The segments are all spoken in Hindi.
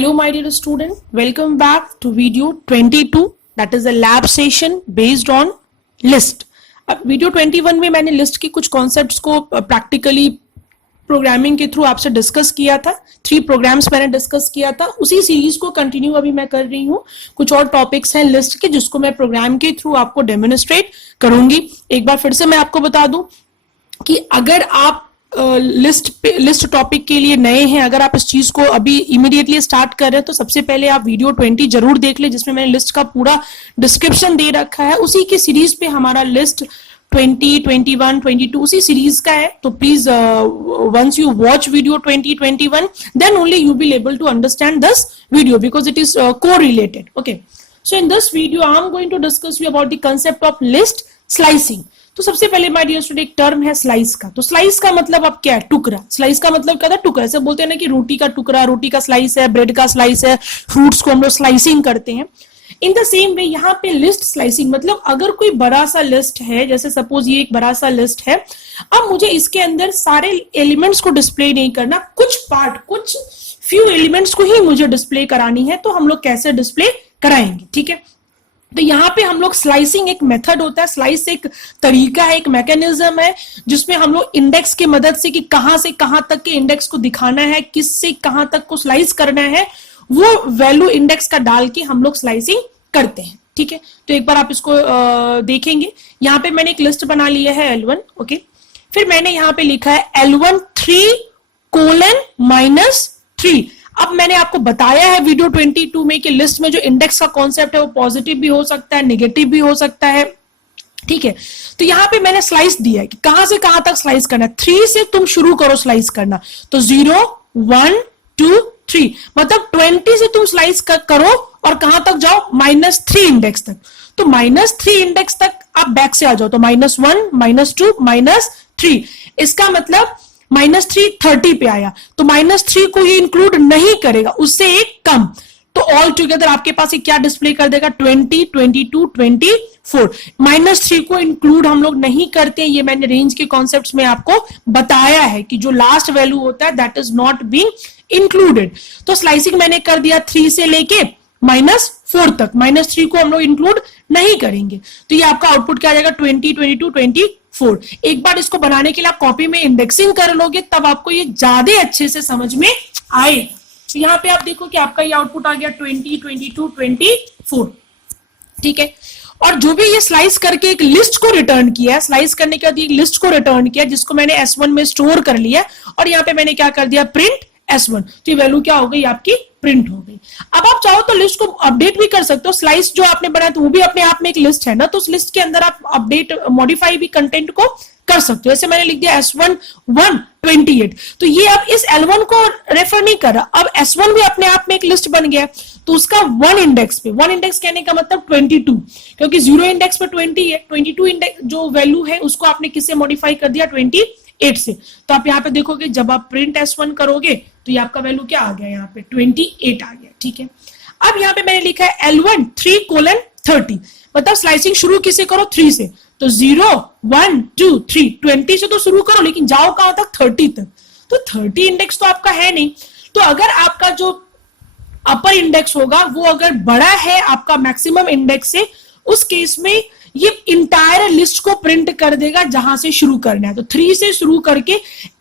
Hello my dear student, welcome back to video 22 that is a lab session based on list. अब वीडियो 21 में मैंने लिस्ट की कुछ कॉन्सेप्ट्स को प्रैक्टिकली प्रोग्रामिंग के थ्रू आपसे डिस्कस किया था। 3 प्रोग्राम्स मैंने डिस्कस किया था, उसी सीरीज को कंटिन्यू अभी मैं कर रही हूँ। कुछ और टॉपिक्स हैं लिस्ट के जिसको मैं प्रोग्राम के थ्रू आपको डेमोन्स्ट्रेट करूंगी। एक बार फिर से मैं आपको बता दूं कि अगर आप लिस्ट टॉपिक के लिए नए हैं, अगर आप इस चीज को अभी इमीडिएटली स्टार्ट कर रहे हैं तो सबसे पहले आप वीडियो 20 जरूर देख ले, जिसमें मैंने लिस्ट का पूरा डिस्क्रिप्शन दे रखा है। उसी की सीरीज पे हमारा लिस्ट 20, 21, 22 उसी सीरीज का है। तो please once you watch video 20, 21 then only you will able to understand this video because it is co-related. Okay, so in this video I am going to discuss you about the concept of list slicing. तो सबसे पहले माय डियर स्टूडेंट एक टर्म है स्लाइस का। तो स्लाइस का मतलब अब क्या है? टुकड़ा। स्लाइस का मतलब क्या था? टुकड़ा। ऐसे बोलते हैं ना कि रोटी का टुकड़ा, रोटी का स्लाइस है, ब्रेड का स्लाइस है, फ्रूट्स को हम लोग स्लाइसिंग करते हैं। इन द सेम वे यहाँ पे लिस्ट स्लाइसिंग मतलब अगर कोई बड़ा सा लिस्ट है, जैसे सपोज ये एक बड़ा सा लिस्ट है, अब मुझे इसके अंदर सारे एलिमेंट्स को डिस्प्ले नहीं करना, कुछ पार्ट, कुछ फ्यू एलिमेंट्स को ही मुझे डिस्प्ले करानी है। तो हम लोग कैसे डिस्प्ले कराएंगे? ठीक है, तो यहाँ पे हम लोग स्लाइसिंग एक मेथड होता है, स्लाइस एक तरीका है, एक मैकेनिज्म है जिसमें हम लोग इंडेक्स की मदद से कि कहां से कहां तक के इंडेक्स को दिखाना है, किस से कहां तक को स्लाइस करना है, वो वैल्यू इंडेक्स का डाल के हम लोग स्लाइसिंग करते हैं। ठीक है, तो एक बार आप इसको देखेंगे। यहाँ पे मैंने एक लिस्ट बना लिया है L1। ओके, फिर मैंने यहाँ पे लिखा है L1 3:-3। अब मैंने आपको बताया है वीडियो 22 में कि लिस्ट में जो इंडेक्स का कॉन्सेप्ट है वो पॉजिटिव भी हो सकता है, नेगेटिव भी हो सकता है। ठीक है, तो यहां पे मैंने स्लाइस दिया है कि कहां से कहां तक स्लाइस करना है। 3 से तुम शुरू करो स्लाइस करना, तो 0, 1, 2, 3 मतलब 20 से तुम स्लाइस करो और कहां तक जाओ? -3 इंडेक्स तक। तो -3 इंडेक्स तक आप बैक से आ जाओ, तो -1, -2, -3। इसका मतलब -3 30 पे आया, तो -3 को ये इंक्लूड नहीं करेगा, उससे एक कम। तो ऑल टुगेदर आपके पास ये क्या डिस्प्ले कर देगा? 20, 22, 24। -3 को इंक्लूड हम लोग नहीं करते, ये मैंने रेंज के कॉन्सेप्ट्स में आपको बताया है कि जो लास्ट वैल्यू होता है that is not being included. तो स्लाइसिंग मैंने कर दिया 3 से लेके -4 तक, -3 को हम लोग इंक्लूड नहीं करेंगे। तो ये आपका आउटपुट क्या आ जाएगा? 20, 22, 24। एक बार इसको बनाने के लिए आप कॉपी में इंडेक्सिंग कर लोगे तब आपको ये ज्यादा अच्छे से समझ में आएगा। तो यहाँ पे आप देखो कि आपका ये आउटपुट आ गया 20, 22, 24। ठीक है, और जो भी ये स्लाइस करके एक लिस्ट को रिटर्न किया है, स्लाइस करने के बाद एक लिस्ट को रिटर्न किया जिसको मैंने S1 में स्टोर कर लिया, और यहाँ पे मैंने क्या कर दिया? Print S1। तो ये वैल्यू क्या हो गई? आपकी प्रिंट हो गई। अब आप चाहो तो लिस्ट को अपडेट भी कर सकते हो। स्लाइस जो आपने बनाया तो वो भी अपने आप में एक लिस्ट है ना, तो उस लिस्ट के अंदर आप अपडेट, मॉडिफाई भी कंटेंट को कर सकते हो। जैसे मैंने लिख दिया S1 128, तो ये अब इस L1 को रेफर नहीं कर रहा, अब S1 भी अपने आप में एक लिस्ट बन गया। तो उसका 1 इंडेक्स पे, 1 इंडेक्स कहने का मतलब 22, क्योंकि 0 इंडेक्स पे 20 है, 22 इंडेक्स जो वैल्यू है उसको आपने किससे मॉडिफाई कर दिया? 28 से। तो आप यहाँ पे देखोगे जब आप प्रिंट S1 करोगे तो ये आपका वैल्यू क्या आ गया? यहाँ पे 28 आ गया। ठीक है, अब यहाँ पे मैंने लिखा है L1 3:30 मतलब स्लाइसिंग शुरू किसे करो? 3 से। तो 0, 1, 2, 3 20 से तो शुरू करो, लेकिन जाओ कहां तक? 30 तक। तो 30 इंडेक्स तो आपका है नहीं। तो अगर आपका जो अपर इंडेक्स होगा वो अगर बड़ा है आपका मैक्सिमम इंडेक्स से, उस केस में ये इंटायर लिस्ट को प्रिंट कर देगा जहां से शुरू करना है। तो 3 से शुरू करके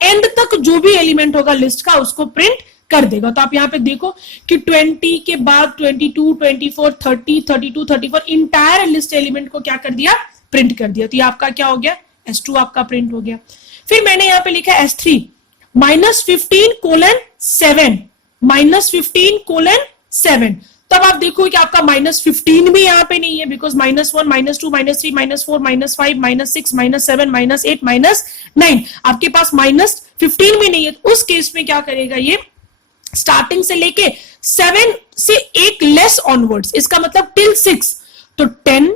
एंड तक जो भी एलिमेंट होगा लिस्ट का उसको प्रिंट कर देगा। तो आप यहाँ पे देखो कि 20 के बाद 22, 24, 30, 32, 34 इंटायर लिस्ट एलिमेंट को क्या कर दिया? प्रिंट कर दिया। तो ये आपका क्या हो गया? S2 आपका प्रिंट हो गया। फिर मैंने यहाँ पे लिखा S3 -15:7 -15:7। तब आप देखो कि आपका -15 भी यहाँ पे नहीं है, बिकॉज -1, -2, -3, -4, -5, -6, -7, -8, -9 आपके पास -15 भी नहीं है। उस केस में क्या करेगा? ये स्टार्टिंग से लेके 7 से एक लेस ऑनवर्ड्स, इसका मतलब टिल 6, तो 10,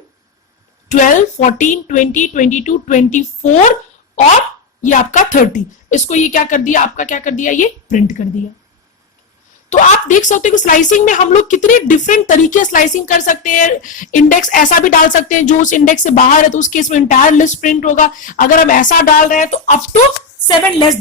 12, 14, 20, 22, 24 और ये आपका 30, इसको ये क्या कर दिया? आपका क्या कर दिया? ये प्रिंट कर दिया। तो आप देख सकते हो कि स्लाइसिंग में हम लोग कितने डिफरेंट तरीके स्लाइसिंग कर सकते हैं। इंडेक्स ऐसा भी डाल सकते हैं जो उस इंडेक्स से बाहर है, तो उस केस में इंटायर लिस्ट प्रिंट होगा। अगर हम ऐसा डाल रहे हैं तो अप टू 7 लेस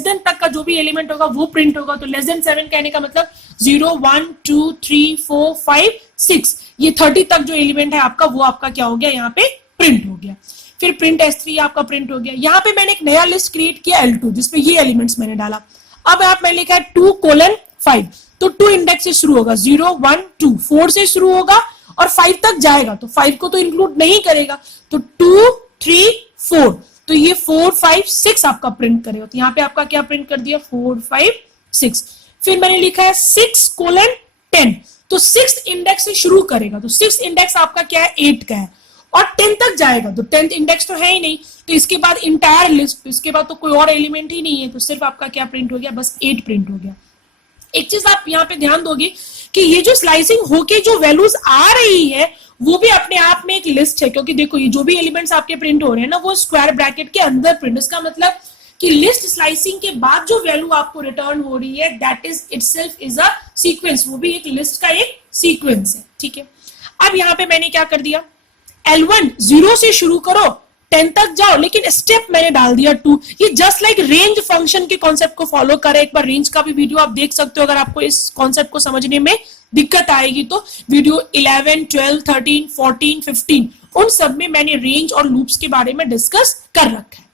देन तक का जो भी एलिमेंट होगा वो प्रिंट होगा। तो लेस देन 7 कहने का मतलब 0 1 2 3 4 5 6, ये 30 तक जो एलिमेंट है आपका वो आपका क्या हो गया, यहाँ पे प्रिंट हो गया। फिर प्रिंट S3 आपका प्रिंट हो गया। यहाँ पे मैंने एक नया लिस्ट क्रिएट किया L2 जिसमें ये एलिमेंट्स मैंने डाला। अब आप मैंने लिखा है 2:5, तो 2 इंडेक्स से शुरू होगा, 0 1 2, 4 से शुरू होगा और 5 तक जाएगा, तो 5 को तो इंक्लूड नहीं करेगा, तो 2 3 4, तो ये 4 5 6 आपका प्रिंट करेगा। तो यहाँ पे आपका क्या प्रिंट कर दिया, 4 5 6। फिर मैंने लिखा है 6:10, तो 6 इंडेक्स से शुरू करेगा, तो 6 इंडेक्स आपका क्या है, 8 का है और 10 तक जाएगा, तो 10th इंडेक्स तो है ही नहीं, तो इसके बाद इंटायर लिस्ट, तो इसके बाद तो कोई और एलिमेंट ही नहीं है, तो सिर्फ आपका क्या प्रिंट हो गया, बस 8 प्रिंट हो गया। एक चीज आप यहाँ पे ध्यान दोगे कि ये जो स्लाइसिंग होके जो वैल्यूज आ रही है वो भी अपने आप में एक लिस्ट है, क्योंकि देखो ये जो भी एलिमेंट्स आपके प्रिंट हो रहे हैं ना वो स्क्वायर ब्रैकेट के अंदर प्रिंट, इसका मतलब कि लिस्ट स्लाइसिंग के बाद जो वैल्यू आपको रिटर्न हो रही है that is itself is a sequence, वो भी एक लिस्ट का एक सीक्वेंस है, ठीक है। अब यहाँ पे मैंने क्या कर दिया, L1 0 से शुरू करो 10 तक जाओ, लेकिन स्टेप मैंने डाल दिया 2। ये जस्ट लाइक रेंज फंक्शन के कॉन्सेप्ट को फॉलो करे। एक बार रेंज का भी वीडियो आप देख सकते हो अगर आपको इस कॉन्सेप्ट को समझने में दिक्कत आएगी तो। वीडियो 11 12 13 14 15 उन सब में मैंने रेंज और लूप्स के बारे में डिस्कस कर रखा है।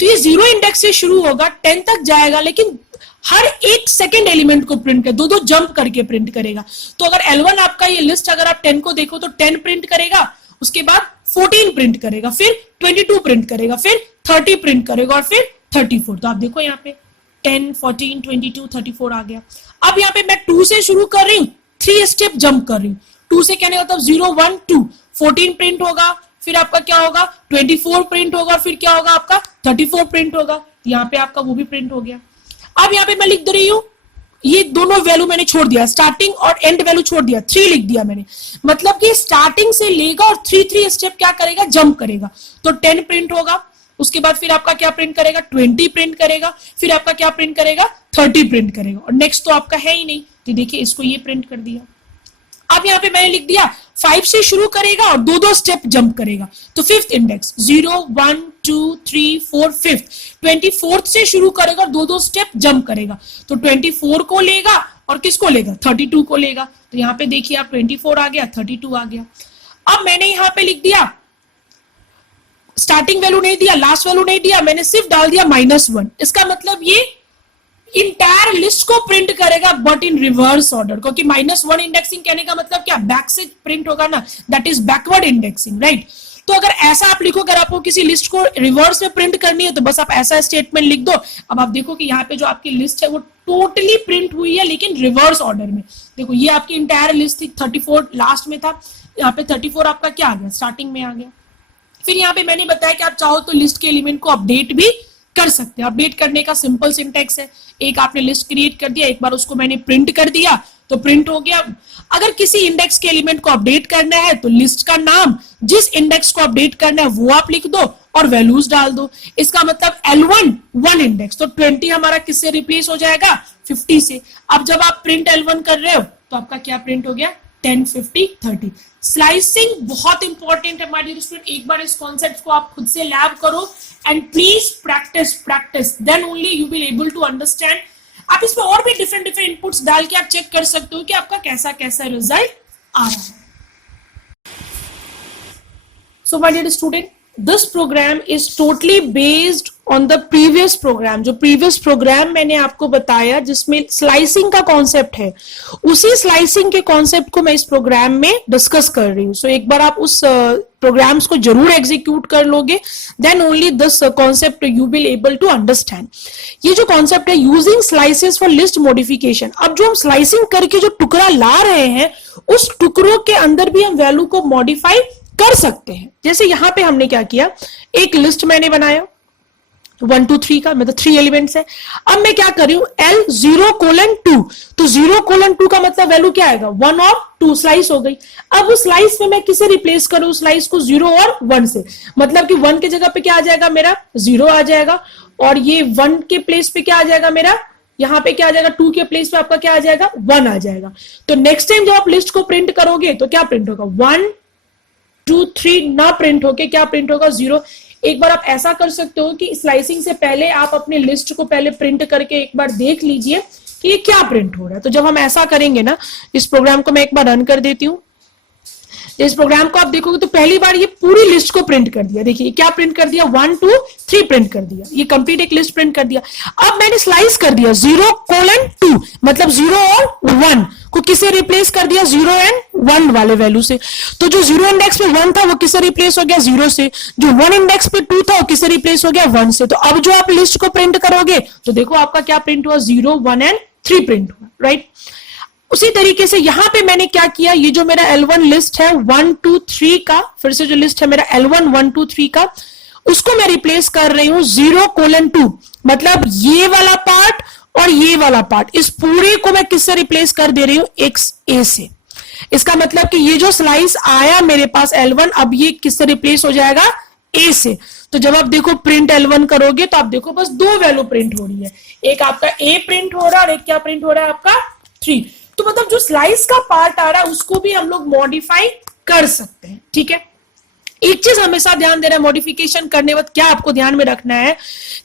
तो ये 0 इंडेक्स से शुरू होगा, 10 तक जाएगा, लेकिन हर एक सेकेंड एलिमेंट को प्रिंट कर दो जंप करके प्रिंट करेगा। तो अगर L1 आपका ये लिस्ट अगर आप 10 को देखो तो 10 प्रिंट करेगा, उसके बाद 14 प्रिंट करेगा, फिर 22 प्रिंट करेगा, फिर 30 प्रिंट करेगा और फिर 34। तो आप देखो यहाँ पे 10 14 22 34 आ गया। अब यहाँ पे मैं 2 से शुरू कर रही हूँ, 3 स्टेप जंप कर रही हूँ। 2 से कहने का मतलब 0 1 2, 14 प्रिंट होगा, फिर आपका क्या होगा 24 प्रिंट होगा, फिर क्या होगा आपका 34 प्रिंट होगा। यहाँ पे आपका वो भी प्रिंट हो गया। अब यहाँ पे मैं लिख दे रही हूँ, ये दोनों वैल्यू मैंने छोड़ दिया, स्टार्टिंग और एंड वैल्यू छोड़ दिया, 3 लिख दिया मैंने, मतलब कि स्टार्टिंग से लेगा और 3 स्टेप क्या करेगा, जंप करेगा। तो 10 प्रिंट होगा, उसके बाद फिर आपका क्या प्रिंट करेगा, 20 प्रिंट करेगा, फिर आपका क्या प्रिंट करेगा, 30 प्रिंट करेगा, और नेक्स्ट तो आपका है ही नहीं, तो देखिए इसको ये प्रिंट कर दिया। अब यहाँ पे मैंने लिख दिया 5 से शुरू करेगा और 2 स्टेप जंप करेगा, तो 5th इंडेक्स 0 1 2 3 4 5th, 24th से शुरू करेगा और 2 स्टेप जंप करेगा, तो 24 को लेगा और किसको लेगा, 32 को लेगा। तो यहाँ पे देखिए आप 24 आ गया, 32 आ गया। अब मैंने यहाँ पे लिख दिया, स्टार्टिंग वैल्यू नहीं दिया, लास्ट वैल्यू नहीं दिया, मैंने सिर्फ डाल दिया -1। इसका मतलब ये इंटायर लिस्ट को प्रिंट करेगा बट इन रिवर्स ऑर्डर, क्योंकि -1 इंडेक्सिंग कहने का मतलब क्या, बैक से प्रिंट होगा ना, that is backward indexing, right. तो अगर ऐसा आप लिखो, अगर आपको किसी लिस्ट को रिवर्स में प्रिंट करनी है तो बस आप ऐसा स्टेटमेंट लिख दो। अब आप देखो कि यहाँ पे जो आपकी लिस्ट है वो टोटली प्रिंट हुई है लेकिन रिवर्स ऑर्डर में। देखो ये आपकी इंटायर लिस्ट थी, 34 लास्ट में था, यहाँ पे 34 आपका क्या आ गया, स्टार्टिंग में आ गया। फिर यहाँ पे मैंने बताया कि आप चाहो तो लिस्ट के एलिमेंट को अपडेट भी कर सकते हैं। अपडेट करने का सिंपल सिंटेक्स है, एक आपने लिस्ट क्रिएट कर दिया, एक बार उसको मैंने प्रिंट कर दिया तो प्रिंट हो गया। अगर किसी इंडेक्स के एलिमेंट को अपडेट करना है तो लिस्ट का नाम, जिस इंडेक्स को अपडेट करना है वो आप लिख दो और वैल्यूज डाल दो। इसका मतलब L1 1 इंडेक्स, तो 20 हमारा किससे रिप्लेस हो जाएगा, 50 से। अब जब आप प्रिंट L1 कर रहे हो तो आपका क्या प्रिंट हो गया, 10 50 30। स्लाइसिंग बहुत इंपॉर्टेंट है माय डियर स्टूडेंट, एक बार इस कॉन्सेप्ट को आप खुद से लैब करो and please practice, then only you will able to understand. आप इसमें और भी डिफरेंट इनपुट्स डाल के आप चेक कर सकते हो कि आपका कैसा कैसा रिजल्ट आ रहा है। So my dear student, this program is totally based on the previous program। जो previous program मैंने आपको बताया जिसमें स्लाइसिंग का कॉन्सेप्ट है, उसी स्लाइसिंग के कॉन्सेप्ट को मैं इस प्रोग्राम में डिस्कस कर रही हूँ। सो एक बार आप उस प्रोग्राम्स को जरूर एग्जीक्यूट कर लोगे, then only this concept you will able to understand. ये जो कॉन्सेप्ट है using slices for list modification, अब जो हम स्लाइसिंग करके जो टुकड़ा ला रहे हैं उस टुकड़ों के अंदर भी हम वैल्यू को मॉडिफाई कर सकते हैं। जैसे यहां पे हमने क्या किया, एक लिस्ट मैंने बनाया 1 2 3 का, मतलब 3 एलिमेंट्स है। अब मैं क्या कर रही हूं, L0:2, तो 0:2 का मतलब वैल्यू क्या आएगा, 1 और 2, स्लाइस हो गई। अब उस स्लाइस में मैं किसे रिप्लेस करूं, स्लाइस को 0 और 1 से, मतलब कि 1 के जगह पे क्या आ जाएगा मेरा 0 आ जाएगा, और ये 1 के प्लेस पे क्या आ जाएगा मेरा, यहाँ पे क्या आ जाएगा 2 के प्लेस पे आपका क्या आ जाएगा 1 आ जाएगा। तो नेक्स्ट टाइम जब आप लिस्ट को प्रिंट करोगे तो क्या प्रिंट होगा, 1 2 3 ना प्रिंट होके क्या प्रिंट होगा 0। एक बार आप ऐसा कर सकते हो कि स्लाइसिंग से पहले आप अपने लिस्ट को पहले प्रिंट करके एक बार देख लीजिए कि ये क्या प्रिंट हो रहा है। तो जब हम ऐसा करेंगे ना, इस प्रोग्राम को मैं एक बार रन कर देती हूँ। इस प्रोग्राम को आप देखोगे तो पहली बार ये पूरी लिस्ट को प्रिंट कर दिया। देखिए क्या प्रिंट कर दिया, 1 2 3 प्रिंट कर दिया, ये कंप्लीट एक लिस्ट प्रिंट कर दिया। अब मैंने स्लाइस कर दिया 0:2, मतलब 0 और 1 को किसे रिप्लेस कर दिया, 0 और 1 वाले वैल्यू से। तो जो 0 इंडेक्स पे 1 था वो किसे रिप्लेस हो गया, 0 से। जो 1 इंडेक्स पे 2 था वो किसे रिप्लेस हो गया, 1 से। तो अब जो आप लिस्ट को प्रिंट करोगे तो देखो आपका क्या प्रिंट हुआ, 0 1 एंड 3 प्रिंट हुआ, राइट। उसी तरीके से यहां पे मैंने क्या किया, ये जो मेरा L1 लिस्ट है 1 2 3 का, फिर से जो लिस्ट है मेरा L1 1 2 3 का, उसको मैं रिप्लेस कर रही हूं 0:2, मतलब ये वाला पार्ट और ये वाला पार्ट, इस पूरे को मैं किससे रिप्लेस कर दे रही हूं, x a से। इसका मतलब कि ये जो स्लाइस आया मेरे पास L1, अब ये किससे रिप्लेस हो जाएगा, a से। तो जब आप देखो प्रिंट L1 करोगे तो आप देखो बस 2 वैल्यू प्रिंट हो रही है, एक आपका a प्रिंट हो रहा है और एक क्या प्रिंट हो रहा है आपका 3। तो मतलब जो स्लाइस का पार्ट आ रहा है उसको भी हम लोग मॉडिफाई कर सकते हैं, ठीक है। एक चीज हमेशा ध्यान देना है, मॉडिफिकेशन करने वक्त क्या आपको ध्यान में रखना है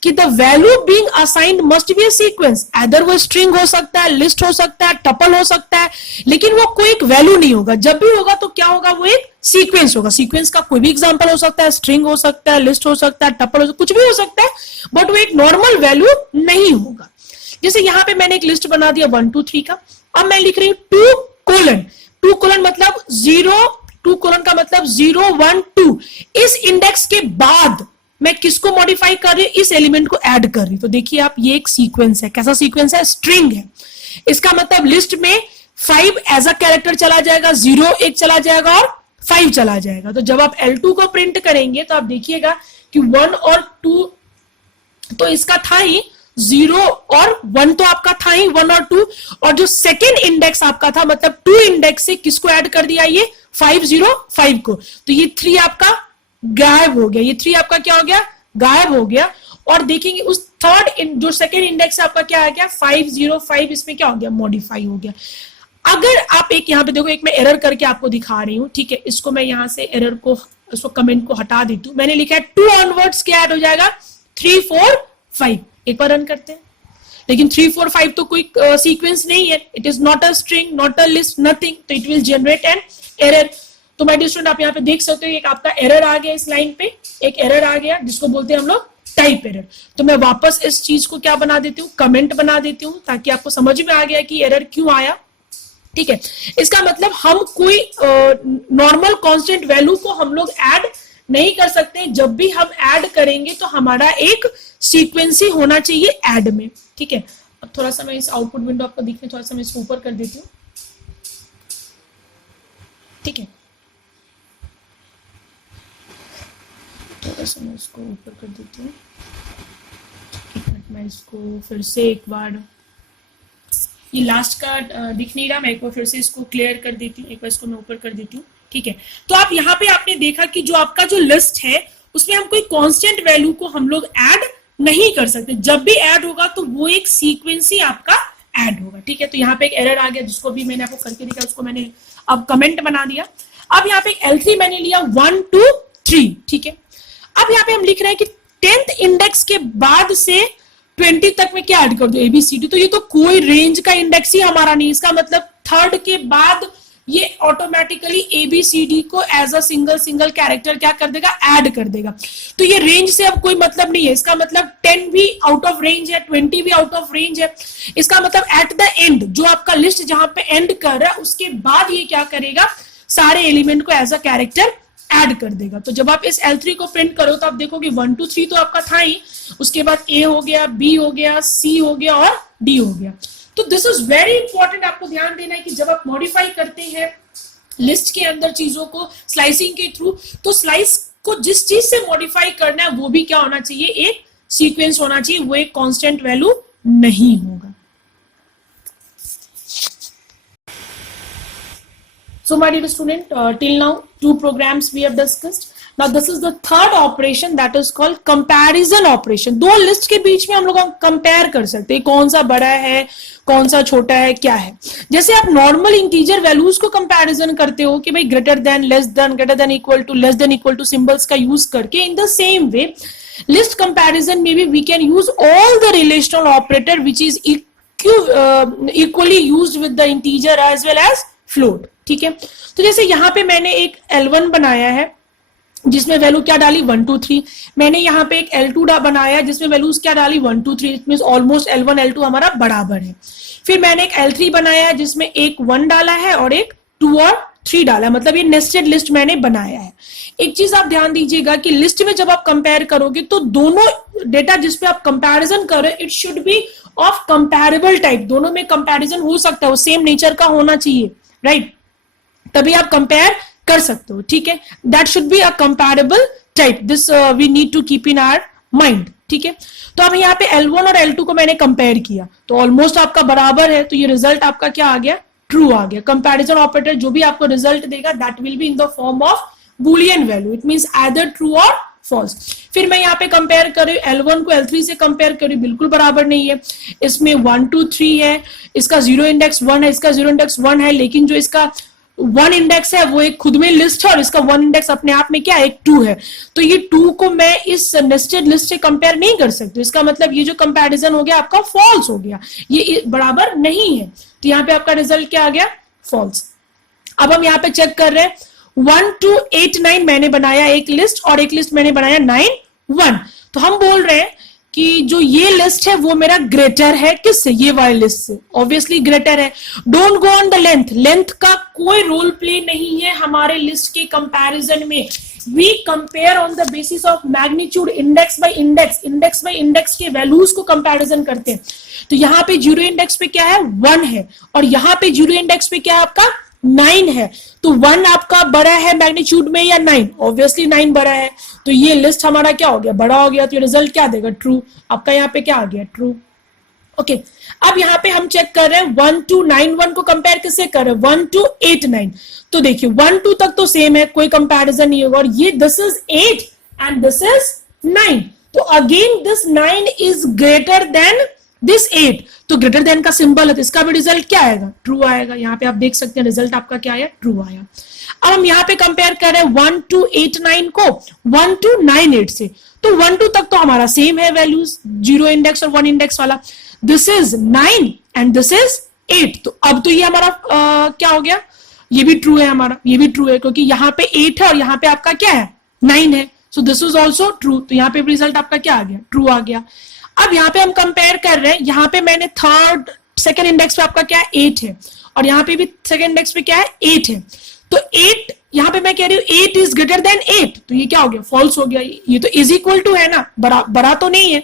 कि the value being assigned must be A sequence. Other वो स्ट्रिंग हो सकता है, लिस्ट हो सकता है, टपल हो सकता है, लेकिन वो कोई एक वैल्यू नहीं होगा। जब भी होगा तो क्या होगा, वो एक सीक्वेंस होगा। सीक्वेंस का कोई भी एग्जांपल हो सकता है, स्ट्रिंग हो सकता है, लिस्ट हो सकता है, टपल हो सकता है, कुछ भी हो सकता है, बट वो एक नॉर्मल वैल्यू नहीं होगा। जैसे यहां पे मैंने एक लिस्ट बना दिया 1 2 3 का, अब मैं लिख रही हूं 2:2 मतलब 2 कोलन का मतलब 0 1 2। इस इंडेक्स के बाद मैं किसको मॉडिफाई कर रही हूं, इस एलिमेंट को ऐड कर रही हूं। तो देखिए आप, ये एक सीक्वेंस है। कैसा सीक्वेंस है, स्ट्रिंग है। इसका मतलब लिस्ट में 5 एज अ कैरेक्टर चला जाएगा, 0 एक चला जाएगा और 5 चला जाएगा। तो जब आप L2 को प्रिंट करेंगे तो आप देखिएगा कि 1 और 2 तो इसका था ही, 0 और 1 तो आपका था ही, 1 और 2, और जो सेकेंड इंडेक्स आपका था मतलब 2 इंडेक्स से किसको ऐड कर दिया, ये 5 0 5 को। तो ये 3 आपका गायब हो गया, ये 3 आपका क्या हो गया, गायब हो गया। और देखेंगे उस थर्ड जो सेकेंड इंडेक्स आपका क्या आ गया, 5 0 5, इसमें क्या हो गया, मॉडिफाई हो गया। अगर आप एक यहाँ पे देखो, एक मैं एरर करके आपको दिखा रही हूं, ठीक है। इसको मैं यहां से एरर को, इसको कमेंट को हटा देती हूँ। मैंने लिखा है 2 ऑनवर्ड्स क्या ऐड हो जाएगा, 3 4 5। एक बार रन करते हैं, लेकिन 3 4 5 तो कोई सीक्वेंस नहीं है, it is not a string, not a list, nothing, तो it will generate an error. तो माय डियर स्टूडेंट, आप यहाँ पे देख सकते हो एक आपका एरर आ गया, इस लाइन पे एक एरर आ गया जिसको बोलते हैं हम लोग टाइप एरर। तो मैं वापस इस चीज को क्या बना देती हूँ, कमेंट बना देती हूँ, ताकि आपको समझ में आ गया कि एरर क्यों आया, ठीक है। इसका मतलब हम कोई नॉर्मल कांस्टेंट वैल्यू को हम लोग ऐड नहीं कर सकते। जब भी हम ऐड करेंगे तो हमारा एक सीक्वेंस ही होना चाहिए ऐड में, ठीक है। अब थोड़ा सा मैं इस आउटपुट विंडो आपको दिखने, थोड़ा सा मैं इसको ऊपर कर देती हूँ, ठीक है। थोड़ा सा मैं इसको ऊपर कर देती हूँ, मैं इसको फिर से एक बार, ये लास्ट का दिख नहीं रहा, मैं एक बार फिर से इसको क्लियर कर देती हूँ, एक बार इसको मैं ऊपर कर देती हूँ, ठीक है। तो आप यहाँ पे आपने देखा कि जो आपका जो लिस्ट है उसमें हम कोई कांस्टेंट वैल्यू को हम लोग ऐड नहीं कर सकते। जब भी ऐड होगा तो वो एक सीक्वेंस ही आपका ऐड होगा, ठीक है। तो यहाँ पे एक एरर आ गया जिसको भी मैंने आपको करके दिखा, उसको मैंने अब कमेंट बना दिया। अब यहाँ पे L3 मैंने लिया 1 2 3, ठीक है। अब यहाँ पे हम लिख रहे हैं कि 10th इंडेक्स के बाद से 20 तक में क्या ऐड कर दो, ABCD। तो ये तो कोई रेंज का इंडेक्स ही हमारा नहीं, इसका मतलब थर्ड के बाद ये ऑटोमेटिकली ABCD को एज अ सिंगल कैरेक्टर क्या कर देगा, ऐड कर देगा। तो ये रेंज से अब कोई मतलब नहीं है। इसका मतलब 10 भी आउट ऑफ रेंज है, 20 भी आउट ऑफ रेंज है। इसका मतलब एट द एंड जो आपका लिस्ट जहां पे एंड कर रहा है उसके बाद ये क्या करेगा, सारे एलिमेंट को एज अ कैरेक्टर ऐड कर देगा। तो जब आप इस L3 को प्रिंट करो तो आप देखोगे 1 2 3 तो आपका था ही, उसके बाद A हो गया, B हो गया, C हो गया और D हो गया। तो दिस इज वेरी इंपॉर्टेंट, आपको ध्यान देना है कि जब आप मॉडिफाई करते हैं लिस्ट के अंदर चीजों को स्लाइसिंग के थ्रू, तो स्लाइस को जिस चीज से मॉडिफाई करना है वो भी क्या होना चाहिए, एक सीक्वेंस होना चाहिए, वो एक कांस्टेंट वैल्यू नहीं होगा। So my dear student, till now 2 programs we have discussed. Now this is the third operation that is called comparison operation. दो लिस्ट के बीच में हम लोग कंपेयर कर सकते हैं, कौन सा बड़ा है कौन सा छोटा है, क्या है। जैसे आप नॉर्मल इंटीजर वैल्यूज को कंपैरिजन करते हो कि भाई greater than, less than, greater than equal to, less than equal to symbols का यूज करके, in the same way list comparison में भी we can use all the relational operator which is equally used with the integer as well as float, ठीक है। तो जैसे यहाँ पे मैंने एक L1 बनाया है जिसमें वैल्यू क्या डाली 1 2 3, मैंने यहाँ पे एक L2 बनाया जिसमें वैल्यूज क्या डाली 1 2 3, it means almost L1 L2 हमारा बराबर है। फिर मैंने एक L3 बनाया है जिसमें एक 1 डाला है और एक 2 और 3 डाला है, मतलब ये नेस्टेड लिस्ट मैंने बनाया है। एक चीज आप ध्यान दीजिएगा कि लिस्ट में जब आप कंपेयर करोगे तो दोनों डेटा जिसपे आप कंपैरिजन कर रहे हो it should be of comparable type, दोनों में कंपैरिजन हो सकता है, वो सेम नेचर का होना चाहिए, राइट, तभी आप कंपेयर कर सकते हो, ठीक है। That should be a comparable type, this we need to keep in our mind, ठीक है। तो अब यहाँ पे L1 और L2 को मैंने कंपेयर किया तो ऑलमोस्ट आपका बराबर है, तो ये रिजल्ट आपका क्या आ गया, ट्रू आ गया। कंपैरिजन ऑपरेटर जो भी आपको रिजल्ट देगा that will be in the form of Boolean value, it means either true और फॉल्स। फिर मैं यहाँ पे कंपेयर कर रही हूँ L1 को L3 से कंपेयर कर रही हूँ, बिल्कुल बराबर नहीं है, इसमें 1 2 3 है, इसका 0 इंडेक्स 1 है, इसका 0 इंडेक्स 1 है, लेकिन जो इसका 1 इंडेक्स है वो एक खुद में लिस्ट है और इसका 1 इंडेक्स अपने आप में क्या है, एक 2 है। तो ये 2 को मैं इस नेस्टेड लिस्ट से कंपेयर नहीं कर सकती, इसका मतलब ये जो कंपैरिजन हो गया आपका फॉल्स हो गया, ये बराबर नहीं है, तो यहाँ पे आपका रिजल्ट क्या आ गया, फॉल्स। अब हम यहाँ पे चेक कर रहे हैं 1 2 8 9 मैंने बनाया एक लिस्ट और एक लिस्ट मैंने बनाया 9 1, तो हम बोल रहे हैं कि जो ये लिस्ट है वो मेरा ग्रेटर है किससे, ये वाली लिस्ट से, ऑब्वियसली ग्रेटर है। Don't go on the length, length का कोई रोल प्ले नहीं है हमारे लिस्ट के कंपैरिजन में, we compare on the basis of magnitude, index by index, index by index के वैल्यूज को कंपैरिजन करते हैं। तो यहाँ पे 0 इंडेक्स पे क्या है 1 है और यहाँ पे 0 इंडेक्स पे क्या है आपका 9 है, तो 1 आपका बड़ा है मैग्नीट्यूड में या 9, ऑब्वियसली 9 बड़ा है, तो ये लिस्ट हमारा क्या हो गया, बड़ा हो गया, तो ये रिजल्ट क्या देगा, ट्रू। आपका यहाँ पे क्या आ गया, ट्रू, ओके। अब यहाँ पे हम चेक कर रहे हैं 1 2 9 1 को कंपेयर किससे कर रहे हैं, 1 2 8 9, तो देखिए 1 2 तक तो सेम है, कोई कंपैरिजन नहीं होगा, और ये this is 8 and this is 9, तो again this 9 is greater than this 8, तो ग्रेटर देन का सिंबल है, तो इसका भी रिजल्ट क्या आएगा, ट्रू आएगा। यहाँ पे आप देख सकते हैं रिजल्ट आपका क्या आया, ट्रू आया। अब हम यहाँ पे कंपेयर कर रहे हैं 1 2 8 9 को 1 2 9 8 से, तो 1 2 तक तो हमारा सेम है वैल्यूज, 0 इंडेक्स और 1 इंडेक्स वाला, this is 9 and this is 8, तो अब तो ये हमारा क्या हो गया, ये भी ट्रू है हमारा, ये भी ट्रू है क्योंकि यहाँ पे 8 है और यहाँ पे आपका क्या है 9 है, so this is also true, तो यहाँ पे रिजल्ट आपका क्या आ गया, ट्रू आ गया। अब यहाँ पे हम कंपेयर कर रहे हैं, यहाँ पे मैंने सेकंड इंडेक्स पे आपका क्या है 8 है और यहाँ पे भी सेकंड इंडेक्स पे क्या है 8 है, तो 8 यहाँ पे मैं कह रही हूँ 8 इज ग्रेटर देन 8, तो ये क्या हो गया, फॉल्स हो गया, ये तो इज इक्वल टू है ना, बड़ा तो नहीं है,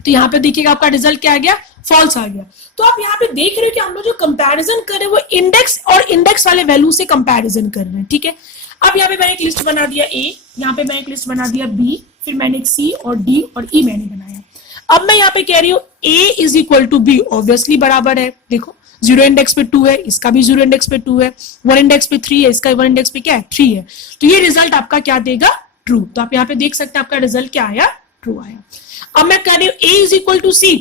तो यहाँ पे देखिएगा आपका रिजल्ट क्या आ गया, फॉल्स आ गया। तो आप यहाँ पे देख रहे हो कि हम लोग जो कंपैरिजन कर रहे हैं वो इंडेक्स और इंडेक्स वाले वैल्यू से कंपैरिजन कर रहे हैं, ठीक है। अब यहाँ पे मैंने एक लिस्ट बना दिया A, यहाँ पे मैंने एक लिस्ट बना दिया B, फिर मैंने एक C और D और E मैंने बनाया। अब मैं यहाँ पे कह रही हूँ A is equal to B, obviously बराबर है, देखो 0 इंडेक्स पे 2 है, इसका भी 0 इंडेक्स पे 2 है, 1 इंडेक्स पे 3 है, इसका 1 इंडेक्स पे क्या है 3 है, तो ये रिजल्ट आपका क्या देगा, ट्रू। तो आप यहाँ पे देख सकते हैं आपका रिजल्ट क्या आया, ट्रू आया। अब मैं कह रही हूँ A is equal to C,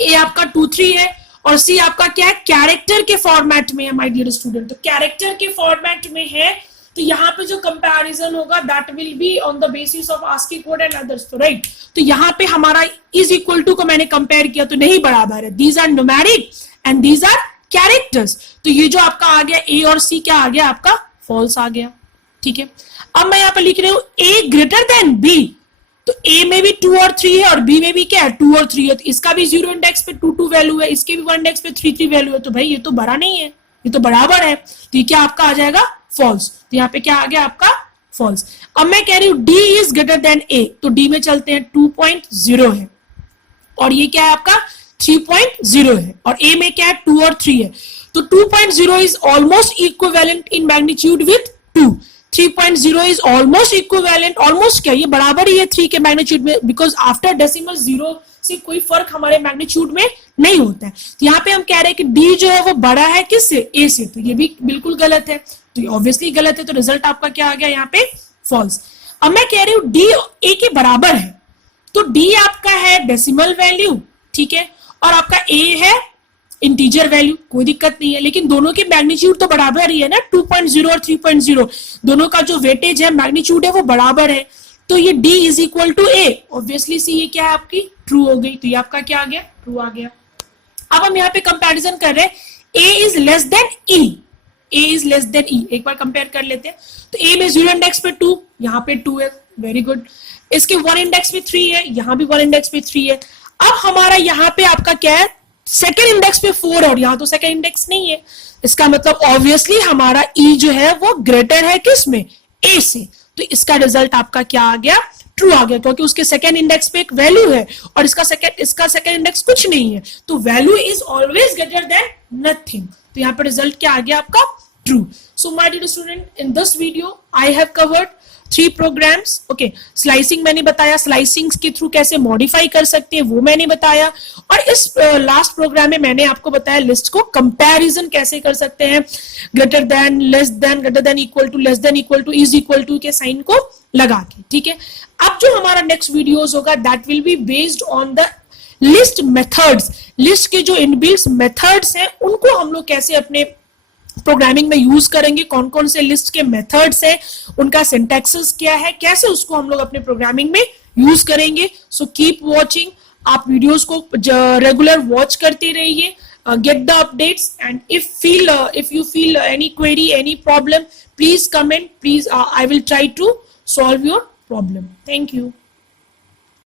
A आपका 2 3 है और C आपका क्या है, कैरेक्टर के फॉर्मेट में है माय डियर स्टूडेंट, तो कैरेक्टर के फॉर्मेट में है, तो यहाँ पे जो कंपैरिजन होगा that will be on the basis of ASCII code and others, तो राइट, तो यहाँ पे हमारा इज इक्वल टू को मैंने कंपेयर किया तो नहीं बराबर है, these are numeric and these are characters, तो ये जो आपका आ गया A और C क्या आ गया आपका, फॉल्स आ गया, ठीक है। अब मैं यहाँ पे लिख रही हूँ A ग्रेटर देन B, तो A में भी 2 और 3 है और B में भी क्या है 2 और 3 है, तो इसका भी 0 इंडेक्स पे 2 2 वैल्यू है, इसके भी 1 इंडेक्स पे 3 3 वैल्यू है, तो भाई ये तो बड़ा नहीं है, ये तो बराबर है, तो ये क्या आपका आ जाएगा फॉल्स, तो यहाँ पे क्या आ गया आपका फॉल्स। अब मैं कह रही हूँ D is greater than A, तो D में चलते हैं 2.0 है और ये क्या है आपका 3.0 है और A में क्या है 2 और 3 है, तो 2.0 is almost equivalent in magnitude with 2, 3.0 is almost equivalent, almost क्या ये बराबर ही है 3 के मैग्नीट्यूड में, बिकॉज आफ्टर डेसिमल 0 से कोई फर्क हमारे मैग्नीट्यूड में नहीं होता है। तो यहाँ पे हम कह रहे हैं कि D जो है वो बड़ा है किससे, A से, तो ये भी बिल्कुल गलत है, तो ये ऑब्वियसली गलत है, तो रिजल्ट आपका क्या आ गया यहाँ पे फॉल्स। अब मैं कह रही हूँ D A के बराबर है, तो D आपका है डेसिमल वैल्यू, ठीक है, और आपका A है इंटीजर वैल्यू, कोई दिक्कत नहीं है, लेकिन दोनों के मैग्नीट्यूड तो बराबर ही है ना, 2.0 और 3.0 दोनों का जो वेटेज है मैग्नीट्यूड है वो बराबर है, तो ये D is equal to A, obviously सी ये क्या है आपकी ट्रू हो गई, तो ये आपका क्या आ गया, ट्रू आ गया। अब हम यहाँ पे कंपैरिजन कर रहे हैं, A is less than E, A is less than E, एक बार कंपेयर कर लेते हैं। तो ए में 0 इंडेक्स पे 2, यहाँ पे 2 है, वेरी गुड। इसके 1 इंडेक्स पे 3 है, यहाँ भी 1 इंडेक्स पे 3 है। अब हमारा यहाँ पे आपका क्या है, सेकेंड इंडेक्स पे 4 और यहाँ तो सेकेंड इंडेक्स नहीं है, इसका मतलब ऑब्वियसली हमारा ई जो है वो ग्रेटर है किसमें, ए से। तो इसका रिजल्ट आपका क्या आ गया, ट्रू आ गया, क्योंकि उसके सेकेंड इंडेक्स पे एक वैल्यू है और इसका सेकेंड इंडेक्स कुछ नहीं है, तो value is always greater than nothing. तो यहाँ पे रिजल्ट क्या आ गया आपका, true. So my dear student, in this video I have covered 3 programs. Okay, slicing मैंने बताया, स्लाइसिंग के थ्रू कैसे मॉडिफाई कर सकते हैं वो मैंने बताया, और इस लास्ट प्रोग्राम में मैंने आपको बताया लिस्ट को कंपैरिजन कैसे कर सकते हैं, greater than, less than, greater than equal to, less than equal to, is equal to के साइन को लगा के। ठीक है, अब जो हमारा नेक्स्ट वीडियोस होगा that will be based on the list methods. List के जो इनबिल्ट मेथड्स हैं उनको हम लोग कैसे अपने प्रोग्रामिंग में यूज करेंगे, कौन कौन से लिस्ट के मेथड्स हैं, उनका सिंटैक्सेस क्या है, कैसे उसको हम लोग अपने प्रोग्रामिंग में यूज करेंगे। सो कीप वॉचिंग, आप वीडियोस को रेगुलर वॉच करते रहिए, get the updates, and if you feel any query, any problem, please comment, please I will try to solve your problem. Thank you.